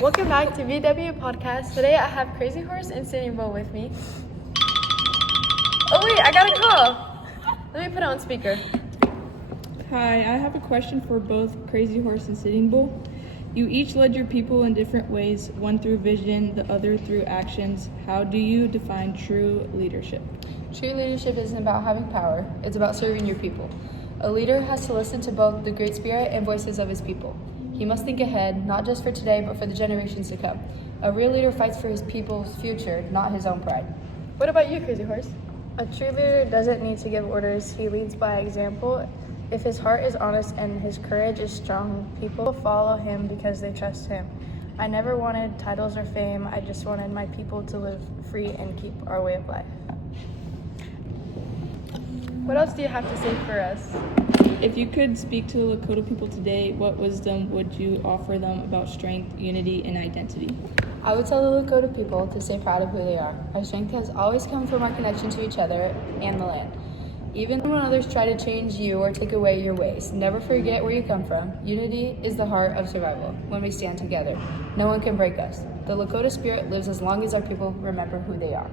Welcome back to VW Podcast. Today I have Crazy Horse and Sitting Bull with me. Oh wait, I got a call. Let me put it on speaker. Hi, I have a question for both Crazy Horse and Sitting Bull. You each led your people in different ways, one through vision, the other through actions. How do you define true leadership? True leadership isn't about having power, it's about serving your people. A leader has to listen to both the Great Spirit and voices of his people. He must think ahead, not just for today, but for the generations to come. A real leader fights for his people's future, not his own pride. What about you, Crazy Horse? A true leader doesn't need to give orders, he leads by example. If his heart is honest and his courage is strong, people follow him because they trust him. I never wanted titles or fame, I just wanted my people to live free and keep our way of life. What else do you have to say for us? If you could speak to the Lakota people today, what wisdom would you offer them about strength, unity, and identity? I would tell the Lakota people to stay proud of who they are. Our strength has always come from our connection to each other and the land. Even when others try to change you or take away your ways, never forget where you come from. Unity is the heart of survival. When we stand together, no one can break us. The Lakota spirit lives as long as our people remember who they are.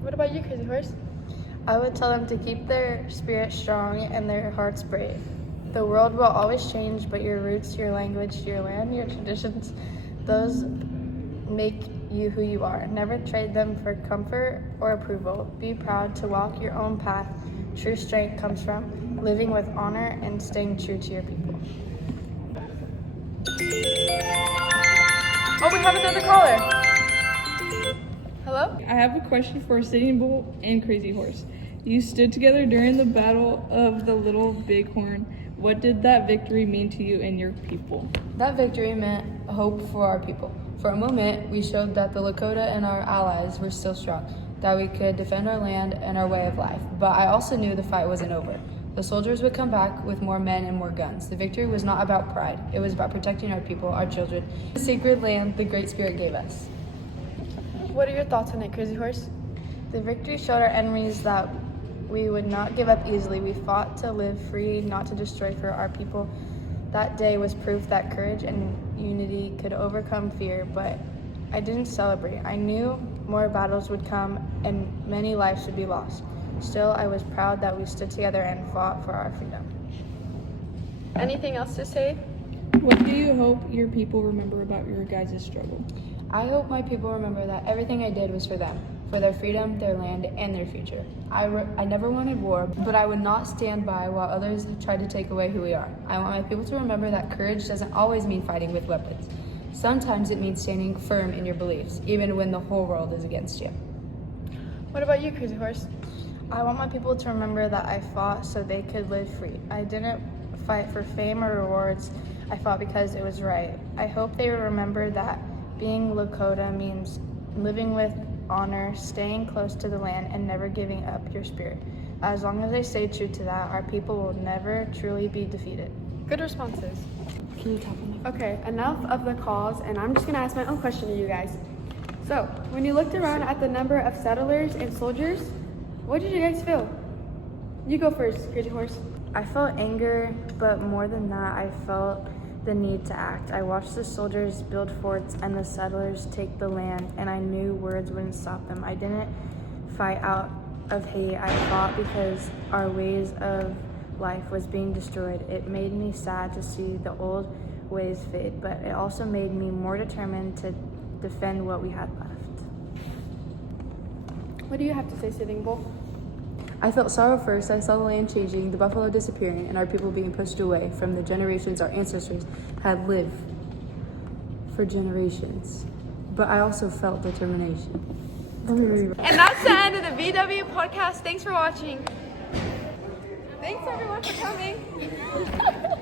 What about you, Crazy Horse? I would tell them to keep their spirit strong and their hearts brave. The world will always change, but your roots, your language, your land, your traditions, those make you who you are. Never trade them for comfort or approval. Be proud to walk your own path. True strength comes from living with honor and staying true to your people. Oh, we have another caller. Hello? I have a question for Sitting Bull and Crazy Horse. You stood together during the Battle of the Little Bighorn. What did that victory mean to you and your people? That victory meant hope for our people. For a moment, we showed that the Lakota and our allies were still strong, that we could defend our land and our way of life. But I also knew the fight wasn't over. The soldiers would come back with more men and more guns. The victory was not about pride. It was about protecting our people, our children, the sacred land the Great Spirit gave us. What are your thoughts on it, Crazy Horse? The victory showed our enemies that we would not give up easily. We fought to live free, not to destroy for our people. That day was proof that courage and unity could overcome fear, but I didn't celebrate. I knew more battles would come and many lives would be lost. Still, I was proud that we stood together and fought for our freedom. Anything else to say? What do you hope your people remember about your guys' struggle? I hope my people remember that everything I did was for them, for their freedom, their land, and their future. I never wanted war, but I would not stand by while others tried to take away who we are. I want my people to remember that courage doesn't always mean fighting with weapons. Sometimes it means standing firm in your beliefs, even when the whole world is against you. What about you, Crazy Horse? I want my people to remember that I fought so they could live free. I didn't fight for fame or rewards. I fought because it was right. I hope they remember that being Lakota means living with honor, staying close to the land, and never giving up your spirit. As long as they stay true to that, our people will never truly be defeated. Good responses. Can you tap on me? Okay, enough of the calls, and I'm just gonna ask my own question to you guys. So, when you looked around at the number of settlers and soldiers, what did you guys feel? You go first, Crazy Horse. I felt anger, but more than that, I felt the need to act. I watched the soldiers build forts and the settlers take the land, and I knew words wouldn't stop them. I didn't fight out of hate. I fought because our ways of life was being destroyed. It made me sad to see the old ways fade, but it also made me more determined to defend what we had left. What do you have to say, Sitting Bull? I felt sorrow first. I saw the land changing, the buffalo disappearing, and our people being pushed away from the generations our ancestors had lived for generations. But I also felt determination. And that's the end of the VW podcast. Thanks for watching. Thanks everyone for coming.